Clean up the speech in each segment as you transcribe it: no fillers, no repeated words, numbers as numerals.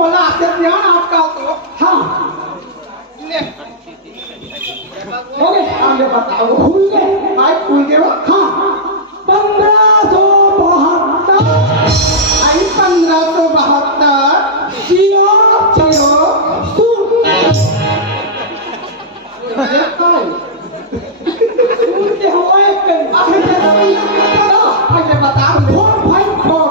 मला असं ध्यान आपका तो हाँ हो गए आगे बताओ भूल गए आज भूल गए हाँ 1572 आई 1572 चियो चियो सुनते हो एक आगे बताओ four five four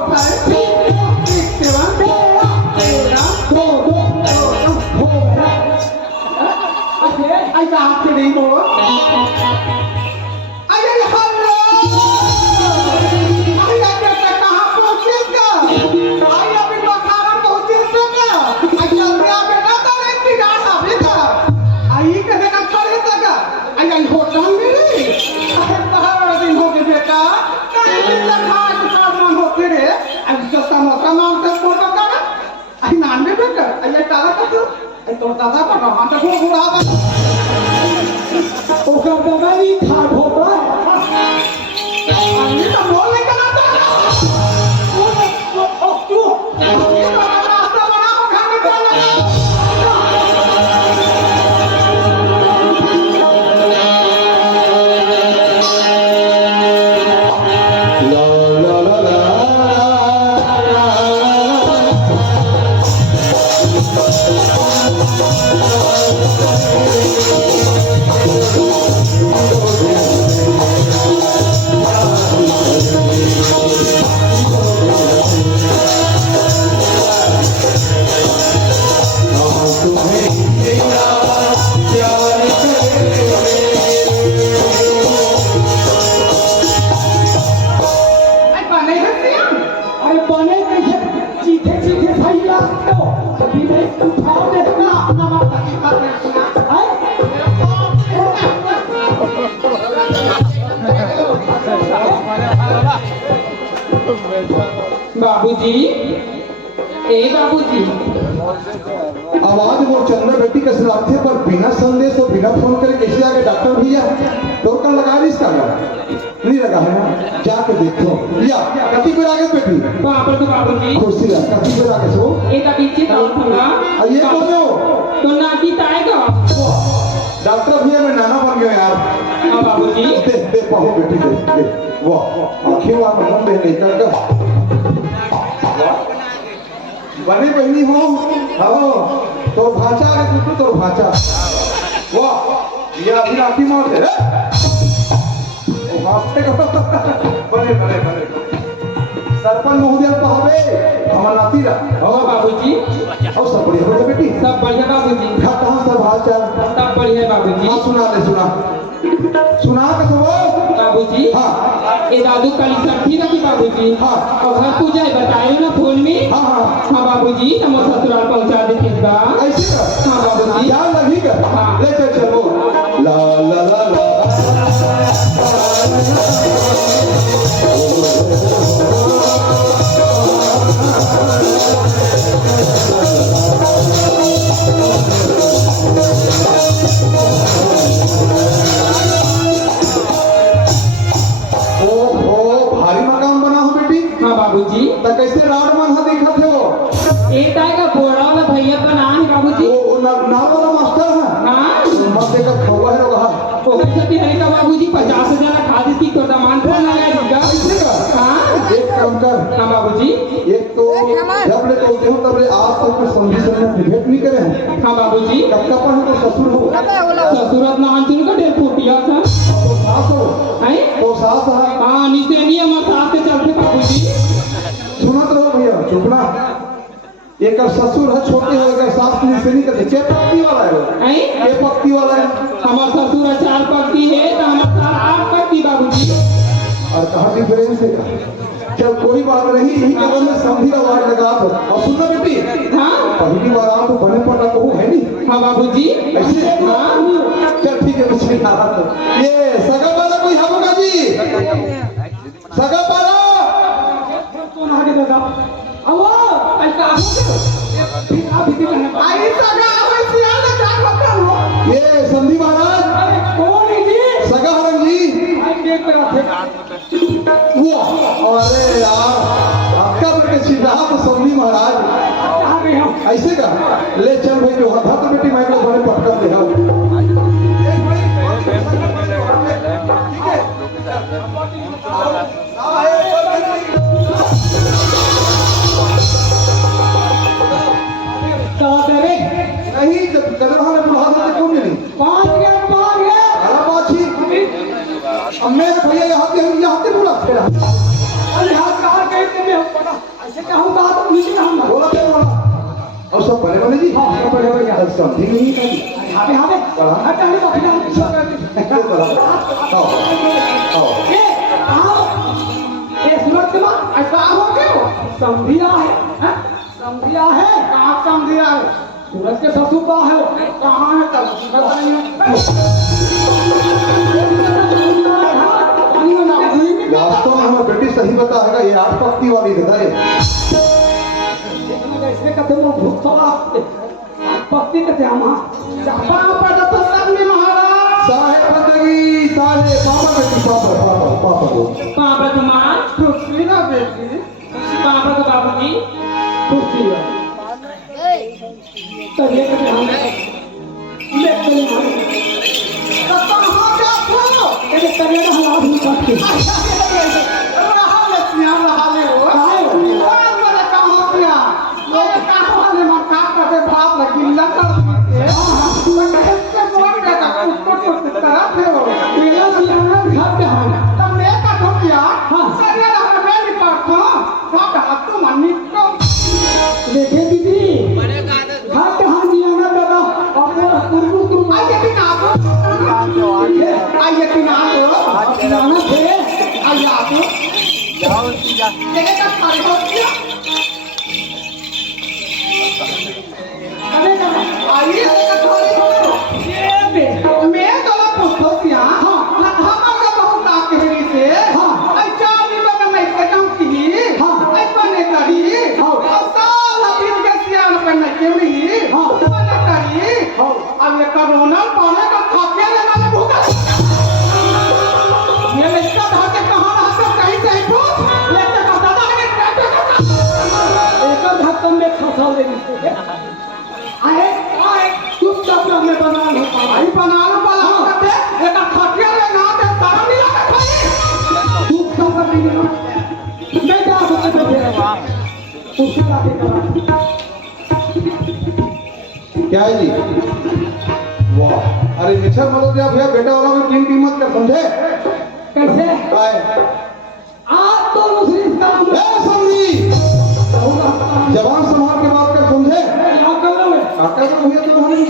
I got it anymore. I got it hello. I got it कहाँ पहुँचेगा? I अभी मकान पहुँचेगा. I चल रहा बेटा तो रेंटी डाला बेटा. आई कैसे का करेगा? आई होटल में नहीं. अरे बाहर दिन हो गए बेटा. कहीं भी खाना खाना होते रहे. अब जो समोसा मांगते फोटो करा. आई नान में बेटा. आई काला करो. आई तो दादा का नाम तो वो बुरा बना. ओकर दवाई खा होता है अन्य तो बोलने का ना था वो तू ये तो रास्ता बना हो खाने का ला ला ला ला बाबूजी ए बाबूजी आवाज वो चंद्र बेटी के सलाथे पर बिना संदेश और बिना फोन करे कैसे आगे डॉक्टर भैया टोकन लगा दी इसका नहीं लगा है ना जाके देखो या कति पर आगे बेटी बाबर तो बाबूजी खुशी है कति पर आगे सो एक पीछे तो था ये कौन हो तो नाती ताएगा डॉक्टर भैया मैं नाना बन गया यार हां बाबूजी दे पाहो बेटी दे वाह आंखें वाला मन दे लेकर का बनी बहनी हो हाँ तो भाचा है तू तो भाचा वाह ये अभी राती मार दे ओ भापते को बने बने बने सरपंच महोदय पहावे हमारा नाती रा हां बाबूजी और सब बढ़िया हो बेटी सब बढ़िया बाबूजी कहां सब भाचा सब बढ़िया बाबूजी हां सुना सुना के तो बाबूजी हां ए दादू कल सठी रखी बाबूजी हां और घर पूजा बतायो ना फोन में हां हां बाबूजी नमो ससुराल पहुंचा दे किसका ऐसे का हां बाबूजी क्या लगी का ले चलो ला ला ला ला बाबूजी तो कैसे राड मन हा देखत है वो एक टाइगर बोरा वाला भैया बना है बाबूजी वो नाल वाला मास्टर है हां मत देखा खवा है रहा वो कैसे भी है का बाबूजी 50,000 खादी की तो दामान फोन लगा देगा कैसे का हां एक काम कर हां बाबूजी एक तो जब ले तो हो तब ले आज तक कोई समझी समझ भेंट नहीं करे हैं हां बाबूजी कब का पर तो ससुर हो ससुरात ना अंतिम का डेढ़ फुटिया था तो सास हो हैं तो सास है हां नीचे नहीं हम साथ से चलते बाबूजी सुनत रहो भैया चुपना एक ससुर है छोटे हो एक सास से नहीं करते के पक्ति वाला है हैं के पक्ति वाला है हमारा ससुर 4 पक्ति है तो हमारा 8 पक्ति बाबूजी और कहाँ डिफरेंस है चल कोई बात नहीं यही कदम में समझी आवाज लगा दो और सुनना बेटी हां पहली बार आप तो बने पड़ा को है नहीं हां बाबूजी ऐसे हां चल ठीक है मुझे आ रहा तो ये सगा वाला कोई होगा जी सगा वाला कौन आगे लगा आओ ऐसा हो आई सगा होई सियाल का खत्म हो ये संधि महाराज कौन है जी सगा हरन जी आई देख रहा थे वो अरे यार आपका बेटे चिल्ला तो समझी महाराज कहाँ गए हो? ऐसे का ले चल भाई जो हाथ तो बेटी मैं बड़े पटकर दे आओ दादरे नहीं जब कर रहा है बुढ़ा से क्यों नहीं पाँच गया अरे बाछी अब मैं भैया यहाँ से बुला फिर अरे हाथ कहाँ गए तुम्हें हम पता ऐसे क्या होगा तो नीचे हम बोला क्या बोला और सब बड़े बड़े जी हाँ सब बढ़िया बढ़िया समझी नहीं कर अबे हट हट तो फिर आओ आओ ये आओ ये सूरज के बाद ऐसा हो गया समझिया है हैं? समझिया है कहाँ समझिया है सूरज के ससुर का है कहाँ है तब पता नहीं वास्तव में हमारी बेटी सही बता है ये आठ पत्ती वाली गधा है इसमें कहते हैं भूत सवा पत्ती कहते हैं हम चापा पर तो सब में महाराज साहे बदगी साहे पापा बेटी पापा को पापा तुम्हारा खुशी ना बेटी पापा तो बाबूजी खुशी है तो ये कहते हम देखते हैं तो कहाँ जाते हो ये करिए ना हालात नहीं करते रहा ले सिया रहा ले वो मेरा कहाँ गया ये कहाँ ले मक्का करके भाप लगी लकर के बोल देता कुछ तरह थे वो पीला सियाना घर पे है तब मैं का तो किया हां सरिया ना मैं नहीं पढ़ता सब हाथ तो मन्नी तो देखे दीदी घर पे हां दिया ना दादा और कुरकु तुम आइए कि ना आइए कि ना आना थे आइए आप जाओ सीधा देखे का खाली हो गया आइए मैं तो पूछो क्या हमारा बहुत आखिरी से अच्छा लोग मैं कहूं कि ऐसा नहीं करी साल दिन के सियान पे नहीं केवली नहीं करी अब ये कोरोना पाने का खाके लगा ले भूखा ये लड़का धाके कहां रहता कहीं से पूछ लेके का दादा ने एक धक्का में खसा लेगी आए चुपचाप में बना लो भाई बना लो वाला करते एक खटिया ले ना दे तारा नहीं लगा खाई चुपचाप कर दी ना मैं जा सकते थे उसके आगे करा क्या है जी वाह अरे मिक्सर मतलब क्या भैया बेटा वाला में तीन कीमत कर समझे कैसे काय आज तो दूसरी काम ए समझी जवान संभाल के बात कर समझे क्या कर रहे हो काका का भैया तो नहीं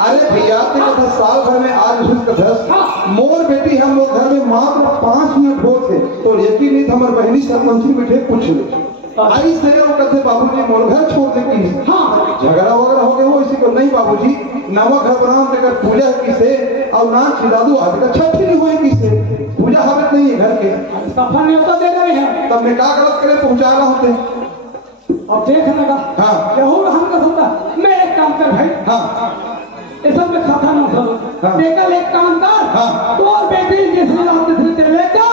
अरे भैया ते कथा साल भर में आज उस कथा मोर बेटी हम लोग घर में मात्र 5 मिनट हो थे तो यकीन नहीं था हमारी बहनी सरपंच बैठे पूछ लो आई से वो कहते बाबूजी मोर घर छोड़ दे की हाँ झगड़ा वगैरह हो गया वो इसी को नहीं बाबूजी नवा घर बनाओ तेकर पूजा किसे और ना खिलादू आज का छठ नहीं हुए किसे पूजा हवत नहीं है घर के सफर ने तो दे रहे हैं तब मैं क्या गलत करे पहुंचा रहा होते और देख लगा हाँ यहू हम का सुनता मैं एक काम कर भाई हाँ ये सब में खाता ना करो हाँ। देखल एक काम कर हाँ। तो और बेटी जिसने रात में तेरे लेका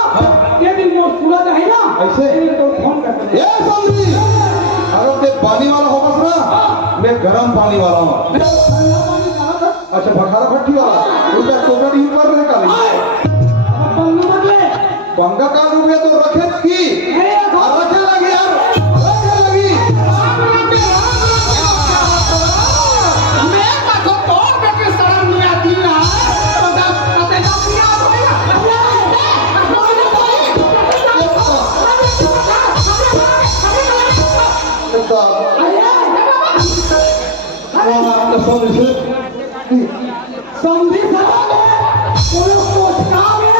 ये दिन मोर पूरा जाए ना ऐसे? ये तो फोन कर दे ये समझी अरे ते पानी वाला हो बस ना मैं गरम पानी वाला हूँ ठंडा पानी कहाँ था अच्छा भखारा भट्टी वाला रुपया टोकरी ही पर निकाली अब बंगू मत ले पंगा का रुपया तो रखे की रखे लगी यार रखे लगी मैं का तो और बेटी शर्म नहीं आती ना तो जब कते ना पिया समझी सका पूरे कोचका में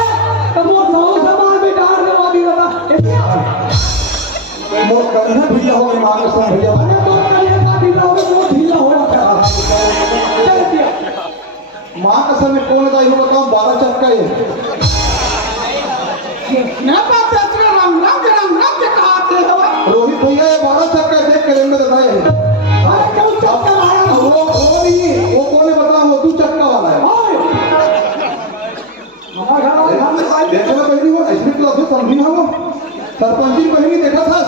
तो वो सौ सामान में डाल दे वाली वाला मोर कंधा ढीला हो गया मांग से भैया अरे तो कलिया का ढीला हो वो ढीला हो रहा है चल दिया मां का समय कौन दाई हो बताओ 12 चक्का ये मैं बात तेरे राम के कहते हो रोहित भैया ये 12 चक्का देख कैलेंडर बताए अरे क्यों चक्कर आया वो नहीं वो कौन है बताओ वो 2 चक्का वाला है हमारा घर देखो ना पहली वो ऐसे तो ऐसे समझी ना वो सरपंच बाबूजी बहनी देखा था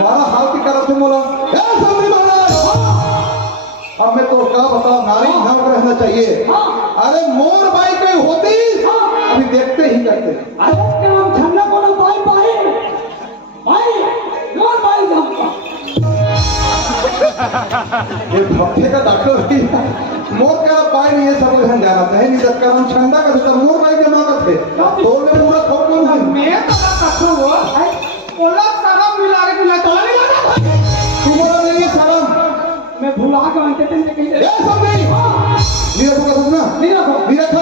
बड़ा हाल की तरफ से बोला ए समझी महाराज अब मैं तो क्या बताऊं नारी घर पर रहना चाहिए। अरे मोर बाई कोई होती अभी देखते ही करते। अरे काम छन्ना को ना भाई भाई भाई मोर भाई ये भक्ति का डॉक्टर भी मोर का बाई नहीं है सब ध्यान जाना है नहीं जब का हम छंदा का तो मोर बाई जमा करते तो ने पूरा खोप कौन है मैं तो कथो वो ओला शरम मिला के मिला चला नहीं लगा तुम्हारा नहीं है शरम मैं भुला के अंते दिन से कहीं ए सब नहीं नीरज का सुनना नीरज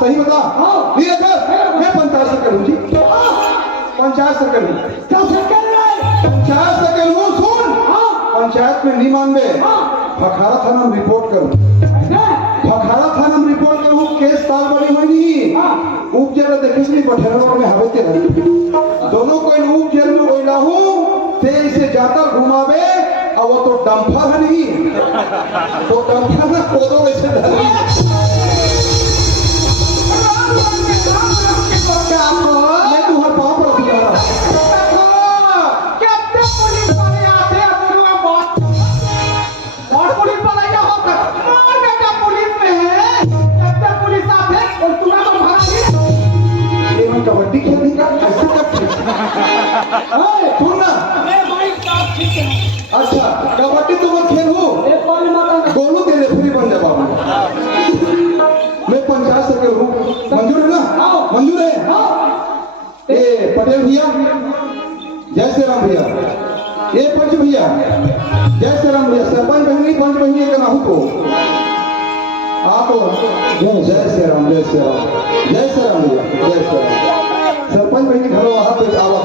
सही बता नीरज मैं 50 सेकंड हूं जी 50 सेकंड हूं क्या सेकंड है 50 सेकंड हूं सुन पंचायत में नहीं मानबे फखारा थाना में रिपोर्ट करूं फखारा थाना में रिपोर्ट करूं केस साल बड़ी होनी उप जेल देखे नहीं बठेरा में हवेते रही दोनों कोई उप जेल में होइला हूं ते इसे जाता घुमावे और वो तो डंफर है नहीं तो डंफर में कोदो वैसे धरी मैं तुम्हारे पाप रख रहा कबड्डी खेलने का ऐसे कब सुन ना अच्छा कबड्डी तो मत खेल हो गोलू के रेफरी बन जा बाबू मैं 50 सेकंड हूँ मंजूर है ना मंजूर है ए पटेल भैया जय श्री राम भैया ए पंच भैया जय श्री राम भैया सरपंच बहनी पंच बहनी का नाम को आप जय श्री राम जय श्री राम जय श्री राम भैया जय श्री राम सरपंच बहनी घर वहां पे आवाज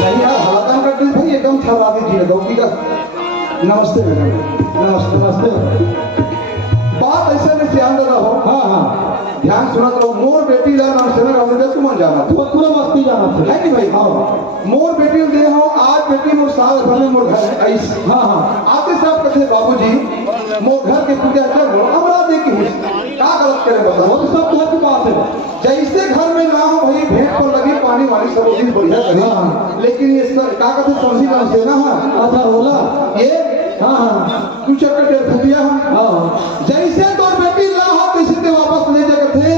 नहीं यार हलाकान करते भाई एकदम ठहरा दीजिए गौकी का नमस्ते मैडम नमस्ते नमस्ते बात ऐसा नहीं ध्यान देना हो हाँ हाँ ध्यान सुना तो मोर बेटी का नाम से ना तुम जाना तो पूरा मस्ती जाना था है नहीं भाई हाँ मोर बेटी दे हो आज बेटी मोर साल भर में मोर घर ऐसे हाँ हाँ आते साहब कहते बाबूजी मोर घर के पूजा कर लो हमरा देखी क्या गलत करे बताओ वो सब घर की बात है जैसे घर में ना हो भाई भेंट पर लगी पानी वाली सब दिन बढ़िया करी लेकिन ये क्या कहते समझी ना से ना अच्छा बोला ये हाँ हाँ तू चक्कर डेढ़ फुटिया हाँ जैसे तो बेटी ना हो कैसे ते वापस ले जाकर थे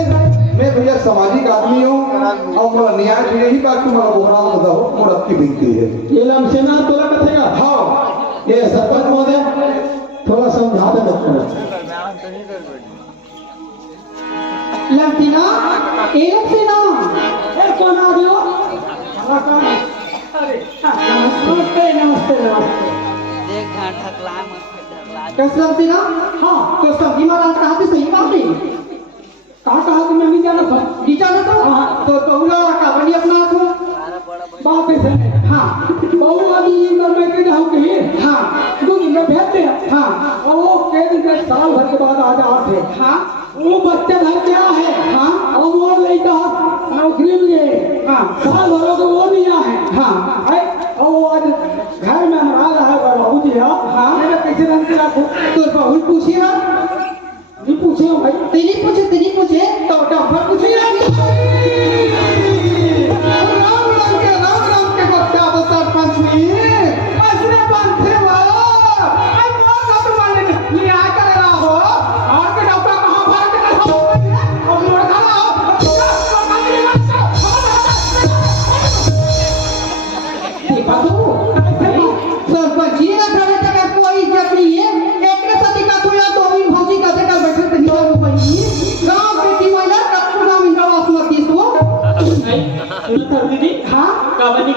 मैं भैया सामाजिक आदमी हूँ और मोरा न्याय भी यही बात तुम्हारा बोहरा बताओ मोर की बिकती है ये लम से ना तोला कथेगा हाँ ये सरपंच महोदय थोड़ा समझा दे बच्चों लंटीना एक से ना एक कौन आ गयो अरे नमस्ते नमस्ते नमस्ते देख ढकला मत ढकला कैसे लंटीना हाँ तो सब्जी महाराज कहा थी सही बात नहीं कहा कि मैं भी जाना था जी जाना था हाँ तो बहुला का बड़ी अपना को बाप से हाँ बहु अभी इंदर में के जाऊं कहीं हाँ दूध में भेजते हाँ ओ के दिन साल भर के बाद आ जाते हाँ वो बच्चे घर क्या है हाँ और वो लड़का नौकरी में गए हाँ साल भरों के वो नहीं आए हाँ और वो आज घर में हमारा रहा है बाबू जी हाँ मैंने कैसे रंग के रखो तो बाबू पूछिए नहीं पूछे भाई तेरी पूछे तो डॉक्टर पूछे राम के बच्चा तो सरपंच नहीं असने बनते हो अब वो सब माने ये आ कर रहा हो और के डॉक्टर कहां भाग के हो और मोड़ खड़ा हो ठीक बात हो सरपंच जी ना करे तक कोई इज्जत नहीं है एक के साथ का तो या तो भी भौजी का से कल बैठे थे निकल रुपई गांव बेटी वाला कब नाम इनका बासमती सो नहीं सुनो दीदी हां कबड्डी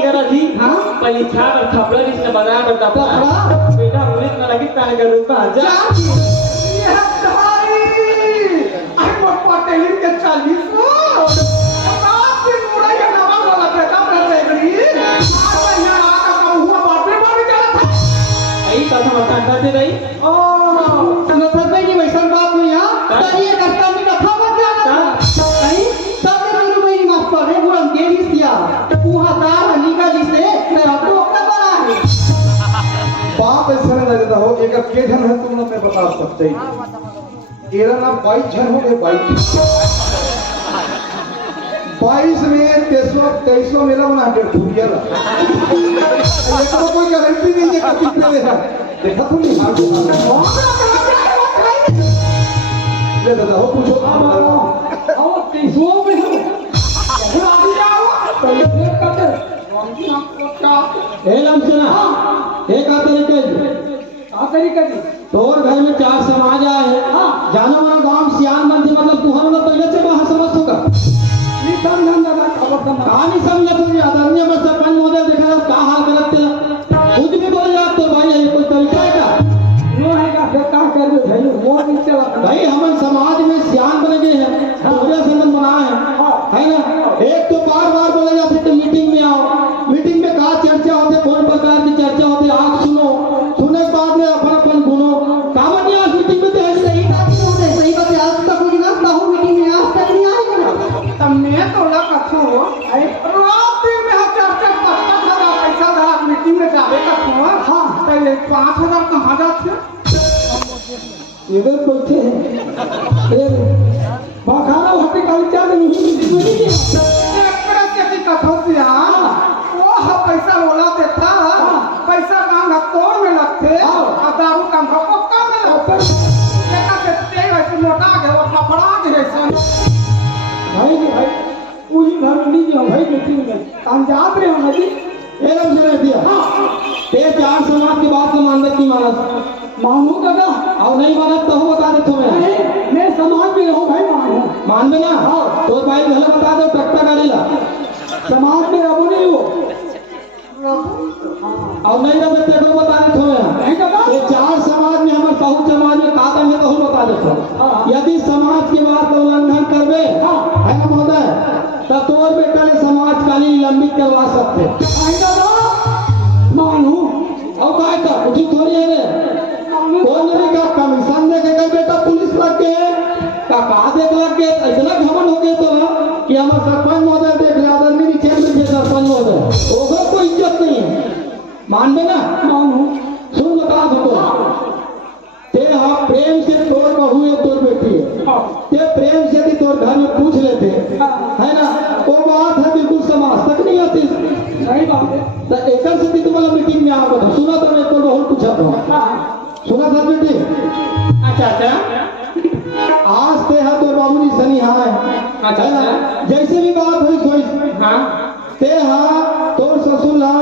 करा थी हां परीक्षा और थपड़ा जिसने बनाया करता था बेटा उन्हें ना लगी ताने का रूप आ जा ये भाई आई मोट पटेलिन के 40 को बाप की मुड़ा ये नवा वाला बेटा करते गई आज यहां आका कम हुआ बाप रे बाप चला था आई कथा बताता थे नहीं ओ मतलब नहीं वैसा बात नहीं हां तो ये करता में कथा मत जाना नहीं सब रंग में मास्टर है गुरम के लिया वहां दार निकाली से तेरा तो बड़ा है बाप ऐसा नहीं लगता हो एक के जन है तुम लोग मैं बता सकते ही एरा ना 22 जन हो गए 22 22 में 2300 मिला बना के ठुकिया ला ये तो कोई गारंटी नहीं है कि कितने देगा देखा तुम नहीं हाथ ले दादा हो पूछो आओ 300 में हो अभी आओ तो ये करते ए लमसना एक आ तरीका जी तोर घर में 4 समाज आए हैं जाना माना गांव सियान बंदी मतलब तुहर लोग पहले से बाहर समझ होगा नहीं समझन दादा खबर समझ कहानी समझ तुझे आदरणीय में सरपंच महोदय देखा क्या हाल करते खुद भी बोल जाते तो भाई ये कोई तरीका है क्या नो है का फिर का कर दे भाई मोर नहीं चला भाई हम समाज में सियान बन गए हैं पूरे संबंध बनाए हैं है ना एक तो बार बार बोला जाता है कि मीटिंग में आओ मीटिंग में कहा चर्चा होते कौन प्रकार की चर्चा होती आप सुनो सुनने के बाद में अपन अपन गुनो कामन्या मीटिंग में तो है सही बात है सही बात है आज तक कोई ना हो मीटिंग में आज तक नहीं आएगा तमने तो लगा थो अरे रात दिन में चर्चा पत्ता खरा पैसा धरा मीटिंग में जावे का थो हां तो ये 5000 कहां जाते इधर बैठे हैं बाखाना हटे काल चाल नहीं एकरा के कथो दिया वो हा पैसा बोला देता पैसा गांग तोड़ में लगते आ दारू का पक्का में लगते एका से तेल ऐसे मोटा के वो फफड़ा के सन भाई पूरी घर में नहीं भाई मीटिंग में अंजात रे हम जी एकदम से रह दिया ते 4 समाज की बात को मानता की मानस मानू दादा और नहीं मानत तो हो बता दे तुम्हें मैं समाज में रहूं भाई मानू मान में ना तो भाई गलत बता दो टक्का गाड़ी ला समाज में रहूं नहीं हो और नहीं तो तेरे को बता दे तुम्हें ये 4 समाज में हमारे बहुत समाज में काता है तो बता देता यदि समाज की बात का उल्लंघन करबे है ना महोदय तो तोर बेटा ने समाज का निलंबित करवा सकते मानू और काय था उठी थोड़ी है रे कौन नहीं का कमीशन देखे गए बेटा पुलिस लग गए का देख लग गए इतना घमंड हो गए तो ना कि हमारे सरपंच महोदय देख रहे आदमी नीचे में सरपंच महोदय ओकर कोई इज्जत नहीं है मानबे ना मानू सुन बता दो ते हम प्रेम से तोड़ बहू है तोड़ बेटी है ते प्रेम से भी तोड़ घर में पूछ लेते है ना वो बात है बिल्कुल समाज तक नहीं आती सही बात है तो एकर से भी तुम्हारा मीटिंग में आओगे तो सुना तो मैं तो बहुत पूछा था सुना था बेटी अच्छा आज ते है तो बाबूजी सनी हाँ अच्छा जैसे भी बात हुई सोई हाँ ते हाँ तोर ससुर ला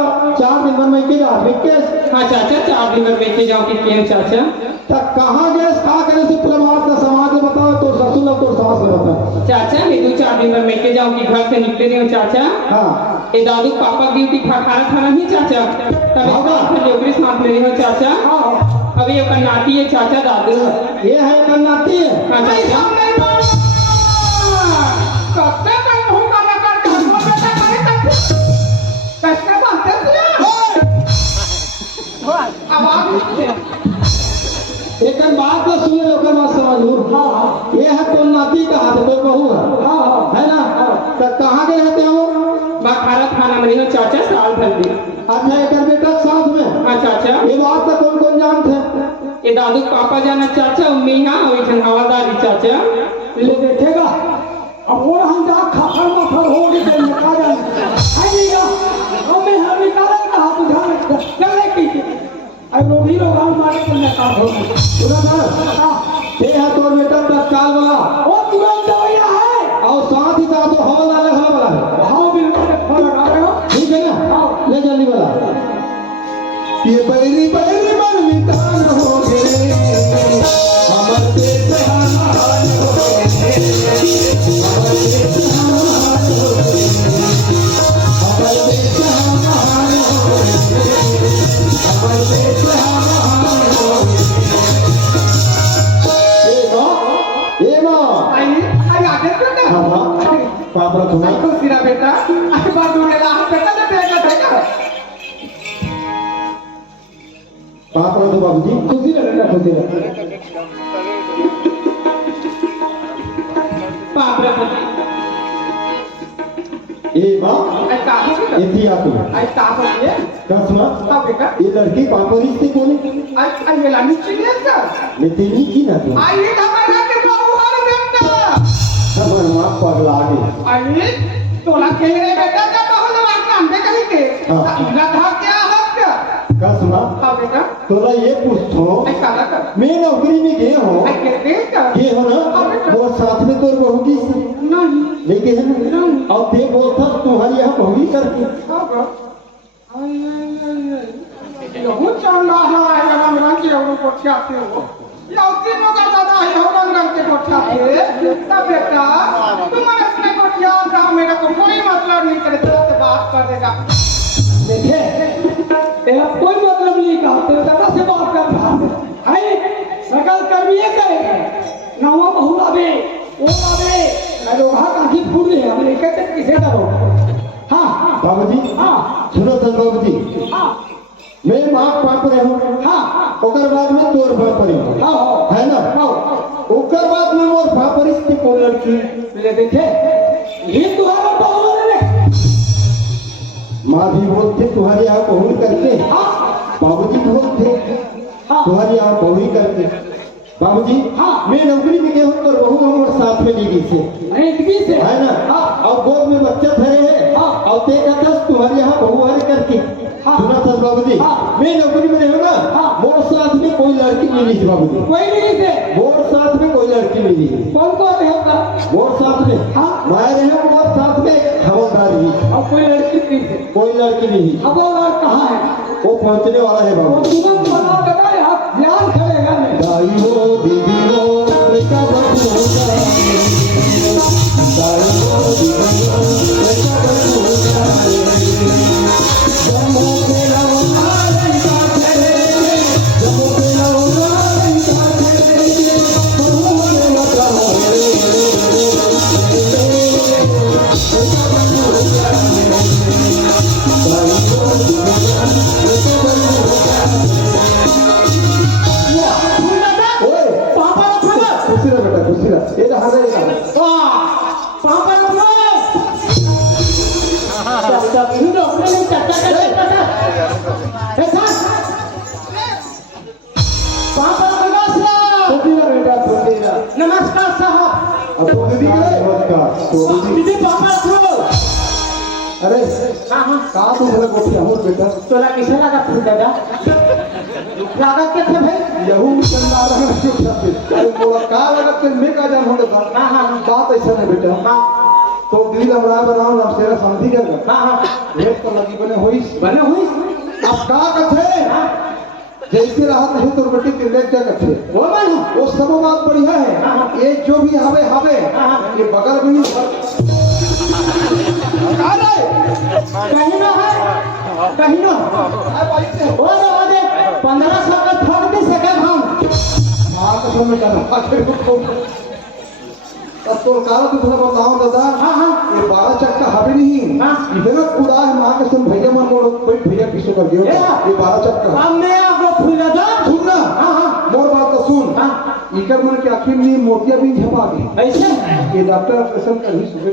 4 दिन में के जा विकेश अच्छा 4 दिन में बेचे जाओ कि केम चाचा तक कहाँ गए कहाँ करे से पूरा बात का समाज में बताओ तो ससुर ला तो सास में बताओ चाचा मैं 2-4 दिन में लेके जाऊं कि घर से निकले नहीं हो चाचा हाँ ये दादू पापा ड्यूटी खाना खाना ही चाचा तब नौकरी साथ ले रही हो चाचा अभी ये नाती है चाचा दादू ये है कन्नाती है हाँ चाचा कत्ते में मुंह का लगा के हम बेटा करे तक कैसे बनते थे आवाज एक बात को सुने लोग बात समझ लो ये है तो नाती का हाथ तो बहू है ना तो कहाँ गए रहते हो बाखारा खाना में रही हो चाचा साल भर भी अच्छा एक बेटा साथ में हाँ चाचा ये बात तो कौन कौन जानते ये दादू पापा जाना चाचा उम्मी हाँ वही हवादारी चाचा ले देखेगा अब और हम जा खखर मखर हो गए तो निकाल जाए आई नहीं का हमें हम निकाल का हाथ उठा चले की अब रोगी लोग हम मारे तो निकाल हो सुना था ये है तो बेटा तत्काल वाला वो तुरंत दवाइयां है और साथ ही साथ हवा वाला है हाँ बिल्कुल फल लगा रहे हो ठीक है ना ले जल्दी वाला ये बैरी बैरी मन वितान हो गए हमर देश हाल हो गए हमर देश हाल हो गए हमर देश हाल हो गए हमर देश हाल हो गए ये माँ आई आगे क्यों ना हाँ हाँ पापा तुम्हारा तो सिरा बेटा आई बात दूने ला बेटा ने बेटा देखा पापा तो बाबूजी खुशी रहे खुशी रहे पाप रखा ये माँ आई काहो की ये थी आप आई काहो ये कसमा का बेटा ये लड़की पापा रिश्ते कौन है आई ये लानी चाहिए सर ये तेरी की ना थी आई हमारा के बहु हर बेटा सब माँ पगला गई आई तोला खेले बेटा जब बहुत बात कांदे कहीं के हाँ। गधा क्या हक क्या का सुना हाँ बेटा तोला ये पूछतो ऐ काला कर मैं नौकरी में गए हो ऐ कहते क्या ये हो ना वो साथ में तोर बहू की नहीं लेके है ना और ते बोलता तुम्हारी यहाँ बहू ही करके अब यहू चंदा है रंग रंग के और कोठियाते हो लौकी मगर दादा है रंग रंग के कोठियाते तब बेटा तुम्हारे अपने कोठिया का मेरा तो कोई मतलब नहीं करे तेरा से बात कर देगा देखे तेरा कोई मतलब नहीं कहा तेरे दादा से बात कर रहा है सकल कर्मी ये करेगा नवा बहू लावे वो लावे मैं लोग हाँ काठी फूल रहे हम लेकर ते किसे करो हाँ बाबूजी हाँ सुनो तो बाबूजी हाँ मैं माँ पाप रहे हूँ हाँ ओकर बाद में तोर बाप रहे हूँ हाँ है ना हाँ ओकर बाद में मोर बाप रिश्ते को लड़की ले देखे ये तुम्हारा बहू है माँ भी बोलते तुम्हारे यहाँ बहू करके बाबूजी बोलते तुम्हारे यहाँ बहू ही करके बाबूजी मैं नौकरी में गया हूँ और बहू हमारे साथ में ली से है ना और गोद में बच्चा धरे है और ते कहता तुम्हारे यहाँ बहू है करके सुना था बाबूजी मैं नौकरी में रहूँ ना मोर साथ में कोई लड़की मिली थी बाबूजी कोई नहीं थे मोर साथ में कोई लड़की मिली कौन कौन रहेगा मोर साथ में मैं रहे मोर साथ में हवलदार भी और कोई लड़की नहीं थी कोई लड़की नहीं हवलदार कहाँ है वो पहुँचने वाला है बाबू तुरंत बना देना यार ध्यान करेगा दाई हो दीदी हो बेटा बहू हो दाई हो दीदी हो बेटा बहू हो जमो के लो नारंग का खेले जमो के लो नारंग का खेले बहू के लो कहो नमस्कार साहब दीदी पापा अरे कहाँ तू बोले गोठी हमर बेटा तोला कैसे लगा फूल दादा लागत के थे भाई यहू चंदा रहा अरे बोला का लागत के मैं का जान होले था बात ऐसा है बेटा तो दिल हमरा बनाओ ना तेरा समझी कर रेट तो लगी बने होई अब का कथे जैसे राहत नहीं तो बेटी के ले क्या कथे वो सब बात बढ़िया है ये जो भी हवे हवे ये बगल में नहीं कहीं ना है कहीं ना वो दे 1500 का ठग दे सके हम हाँ तो में करना अब तो काला तो थोड़ा बताओ दादा ये 12 चक्का हवे नहीं इतना कूड़ा है माँ के संग भैया मन मोड़ कोई भैया पीछे कर दियो ये 12 चक्का हमने आपको फूला था सुन ना मोर बात तो सुन इकर मन के आखिर में मोतिया भी झपा गई ऐसे ये डॉक्टर ऑपरेशन कर ही सुबह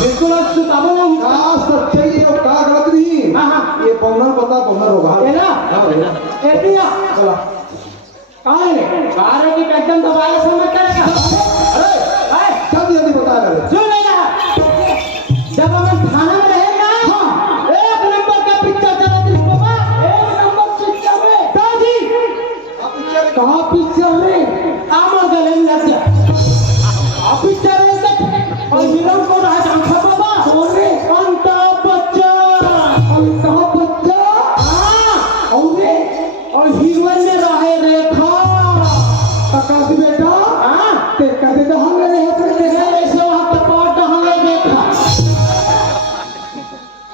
बिल्कुल आज सुताबो का सच्चाई है और का गलत नहीं ये पौना बता पौना रोगा है ना हां एतिया चला कहां है बाहर की एकदम दबाए समझ करेगा अरे सब जल्दी बता रहे सुन लेना जब हम थाना में रहेगा एक नंबर का पिक्चर चला जिसको एक नंबर पिक्चर में दादी आप पिक्चर कहां पिक्चर में आमर गले में लग जा आप पिक्चर में तक और हीरो को रहा जानता बाबा सोने अमिताभ बच्चन हां और हीरोइन में रहे रेखा काका बेटा ते कर दे हम ले है ऐसे वहां कपाट हमें देखा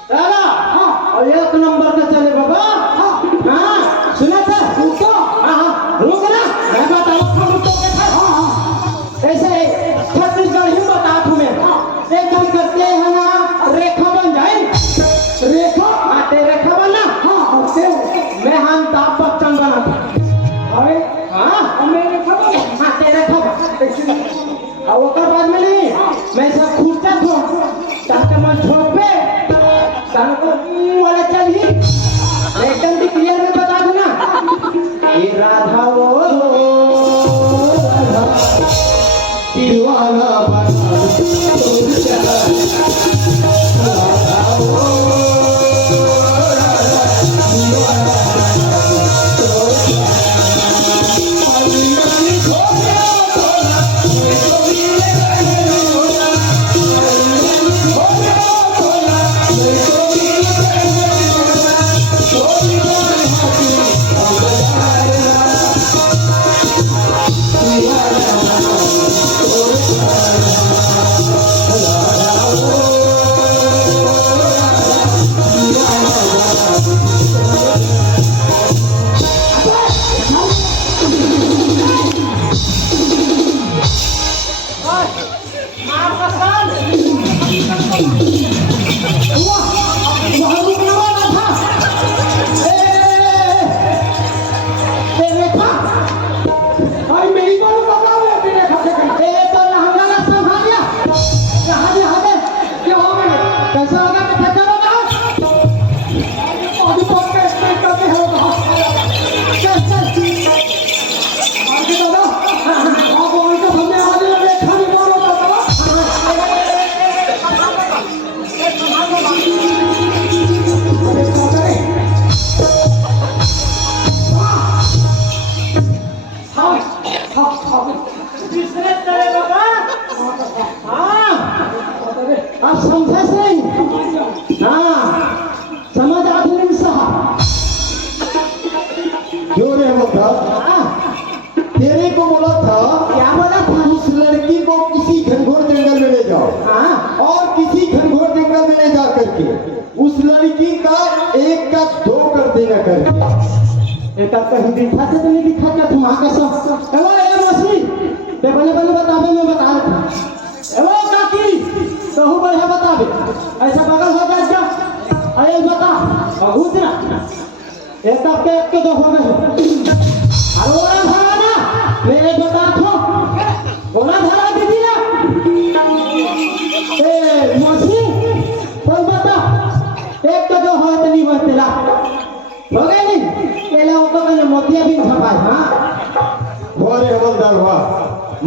दादा और एक नंबर का चले बाबा सुना था रुको रुक ना मैं बताऊं हम तो के था ऐसे छत्तीसगढ़ ही बता तुम्हें एक काम करते हैं ना रेखा बन जाए रेखा ते रेखा बना और ते मैं अमिताभ बच्चन बना अरे मैं रेखा बना ते रेखा और ओकर बाद में नहीं मैं सब खुर्चा थो ताके मन ठोक पे ताको वाला चल ही एकदम भी क्लियर में बता देना ये राधा वो राधा दीवाना बना तो चला बेटा कहीं दिखा से तो नहीं दिखा क्या तुम आगे सब हेलो ए मौसी ते बने बने बतावे मैं बता रहा हेलो काकी कहूँ बढ़िया बतावे ऐसा बगल हो जाए क्या अरे बता बहुत ना एक आपके एक के दो हो गए अरे ओरा धरा ना मैं एक बता थो ओरा धरा दीदी ना ए मौसी कोई बता एक के दो हो तो नहीं होते ला हो गए नहीं पहले ऊपर मैंने मोतिया भी छपाए हाँ वारे हवलदार वाह,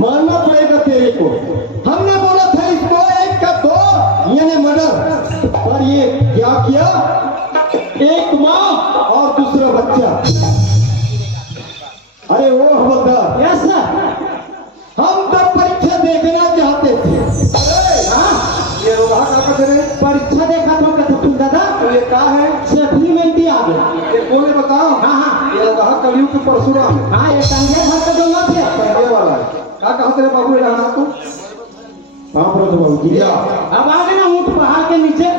मानना पड़ेगा तेरे को हमने बोला था इसको एक का दो यानी मर्डर और ये क्या किया एक माँ और दूसरा बच्चा अरे वो हवलदार यस सर हम तो परीक्षा देखना चाहते थे हाँ ये रोगा का करे परीक्षा देखा तो कहते तुम दादा तो ये का है सप्लीमेंट आ गया ये बोले बताओ हाँ हाँ ये रोगा कलयुग के परशुराम हाँ ये टांगे घर का जो मत है पहले वाला है का कहा तेरे बाबू ने रहना तू हाँ बोलो बाबू जी या अब आ गए ना ऊँट पहाड़ के नीचे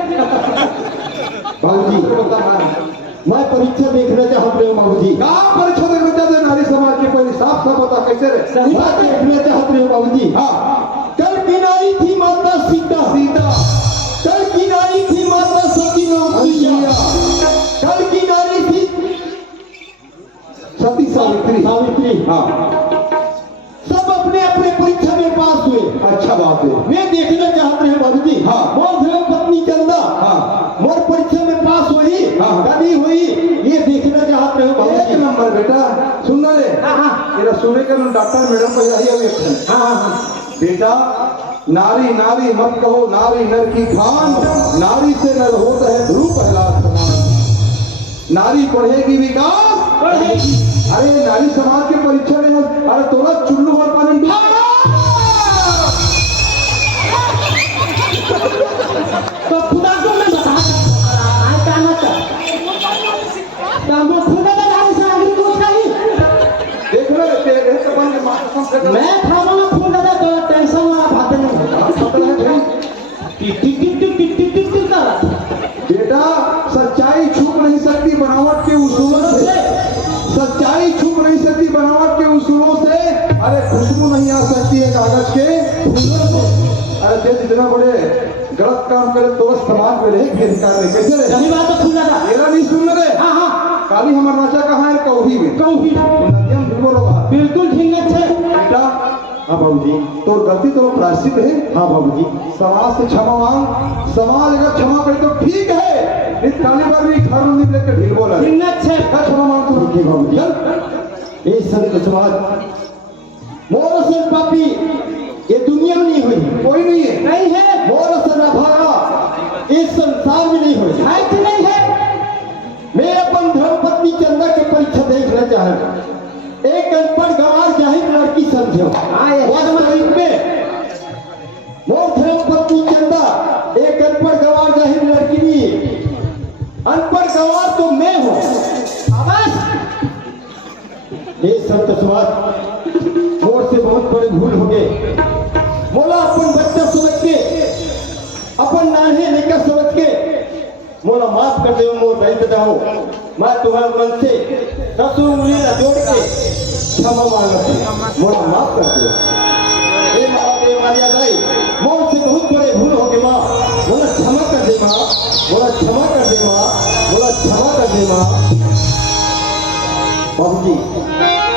बाबू जी बता है मैं परीक्षा देखना चाहते हूँ बाबू जी का परीक्षा देखना चाहते नारी समाज के पहले साफ साफ बता कैसे रे सही बात देखना चाहते हो बाबू जी हाँ कल की नारी थी माता सीता सीता कल की नारी थी माता सती हसिया कल की नारी थी सती सावित्री सावित्री हाँ सब अपने अपने परीक्षा में पास हुए अच्छा बात है मैं देखना चाहते हैं बाबू जी हाँ। मोर धर्म पत्नी चंदा हाँ मोर परीक्षा में पास हुई हाँ। कभी हुई ये देखना चाहते हो बाबू एक जी नंबर बेटा सुन ना रे हाँ हाँ तेरा सुने का डॉक्टर मैडम को यही अभी हाँ हाँ बेटा नारी नारी मत कहो नारी नर की खान नारी से नर होता है ध्रुव पहला समान नारी पढ़ेगी विकास पढ़ेगी। अरे नारी समाज के परीक्षा में अरे तोरा चुल्लू भर पानी तो खुदा को मैं बता आज का मत मैं खुदा का नाम से आगे कुछ नहीं देख रहे तेरे से बन के मार कसम से मैं खाना खुदा का तो टेंशन वाला बात नहीं खबर है भाई टिक टिक टिक टिक टिक टिक टिक टिक कर बेटा सच्चाई छुप नहीं सकती बनावट के उसूलों से सच्चाई छुप नहीं सकती बनावट के उसूलों से अरे खुशबू नहीं आ सकती है कागज के फूलों से अरे जे जितना बड़े गलत काम करे तो समाज में रहे फिर कार्य कैसे रहे सही बात है खुदा का मेरा नहीं सुन रहे हाँ हाँ काली हमार नाचा कहाँ है कौही में कहूँ नदियम ढूंढो रहा बिल्कुल ठीक है बेटा हाँ बाबू जी तो गलती तो प्रायश्चित है हाँ बाबू जी समाज से क्षमा मांग समाज अगर क्षमा करे तो ठीक है नहीं काली बार भी घर में लेकर ढील बोला ठीक है क्या क्षमा मांग तू ठीक है बाबू जी ये संत समाज मोर से पापी ये दुनिया में नहीं हुई कोई नहीं है नहीं है मोर से भागा इस संसार में नहीं हुई है कि नहीं है मैं अपन धर्मपत्नी चंदा के परीक्षा देखना चाहता एक अनपढ़ गंवार जाहिर लड़की समझो मोर धर्मपत्नी चंदा एक अनपढ़ गंवार जाहिर लड़की नहीं अनपढ़ गंवार तो मैं हूँ ये संत समाज मोर से बहुत बड़े भूल हो गए मोला अपन बच्चा समझ के अपन नाहे लेकर समझ के मोला माफ कर दे मोर भाई बेटा हो मैं तुम्हारे मन से 10 उंगली ना जोड़ के क्षमा मांगता मोला माफ कर दे हे माँ देव मारिया दाई मोर से बहुत बड़े भूल हो गए माँ मोला क्षमा कर दे माँ मोला क्षमा कर दे माँ मोला क्षमा कर दे माँ बाबू जी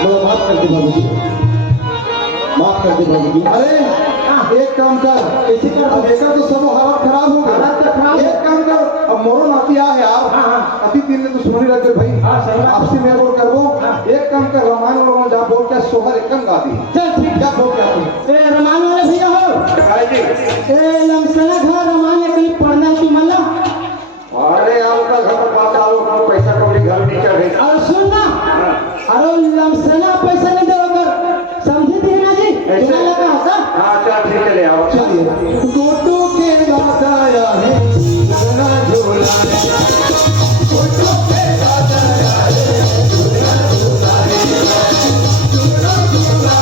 मोला माफ कर दे बाबू जी माफ कर दे बाबू जी अरे एक काम कर कैसे कर अब देखा तो सब हालत खराब हो हालत तो खराब गया है। एक काम कर अब मोरो नाती आ है आप हाँ, हाँ। अति तीन ने तो सुनी रहते भाई हाँ, सही बात। आपसे मेरे को करबो एक काम कर रामायण वाला जा बोल के सोहर एकदम गा दी चल ठीक क्या बोल के आते ए रमान वाले भैया हो काय जी ए लमसना घर रमान के लिए पढ़ना है तू मल्ला अरे आपका घर पर बात आओ करो पैसा कौड़ी घर नहीं चढ़े और सुन ना अरे लमसना पैसा नहीं देगा कर समझी थी ना जी तुम्हें लगा होता हाँ चल ठीक है ले आओ चलिए गोटू के गाता आया है झूला झूला गोटू के गाता आया है झूला झूला झूला झूला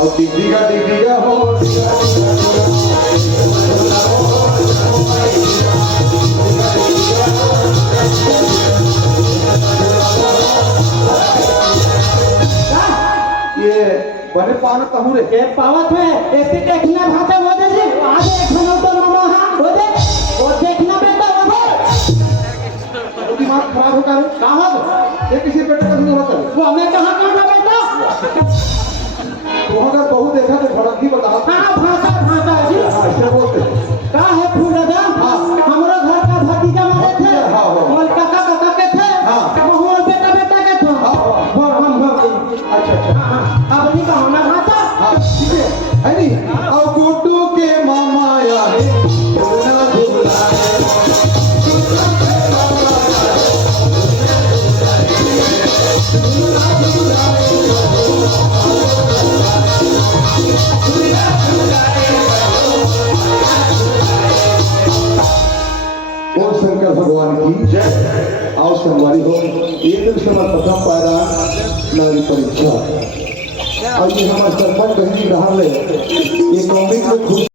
और डिग्री का हो बने पान तहुरे ये पावत है ऐसे देखना भाता हो दे जी आगे खाना तो मामा हां हो दे वो देखना बेटा वो दे दिमाग खराब हो कर कहां ये किसी बेटे का नहीं होता वो हमें कहां कहां बेटा वो अगर बहू देखा तो भड़क ही बता हां भाता जी ऐसे बोलते का है फूल दादा हमरो घर का भतीजा मारे थे हाँ, हाँ। मोर काका के थे हाँ। वो बेटा के थे हाँ, हाँ। और हम अच्छा अब नहीं कहो ना भाता हाँ ठीक है नहीं और गुड्डू के मामा आया है झूला झूला और शंकर भगवान की जय आओ सोमवारी हो एक दिन से हमारा प्रथम पायरा नारी परीक्षा और ये हमारे सरपंच बहनी रहा ले ये कॉमिक में खुश